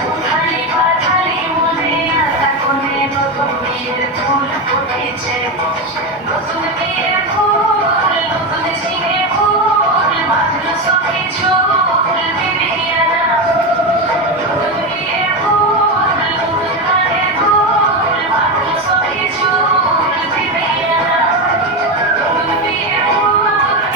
哎